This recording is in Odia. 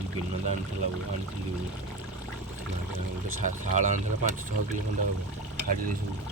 ଆଜି ବିନୋଦ ଆଣିଥିଲା ଆଣିଥିଲି ଗୋଟେ ଶାଳ ଆଣିଥିଲା 5-6 କିଲୋ ଖଣ୍ଡେ ହେବ ଛାଡ଼ି ଦେଇଛନ୍ତି।